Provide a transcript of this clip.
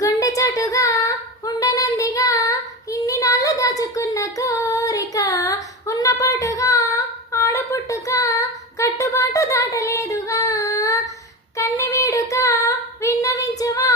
గుండె చాటుగా ఉండనందిగా ఇన్ని నాళ్ళు దాచుకున్న కోరిక ఉన్న పాటుగా ఆడపుట్టుక కట్టుబాటు దాటలేదుగా కన్నె వేడుక విన్నవించవా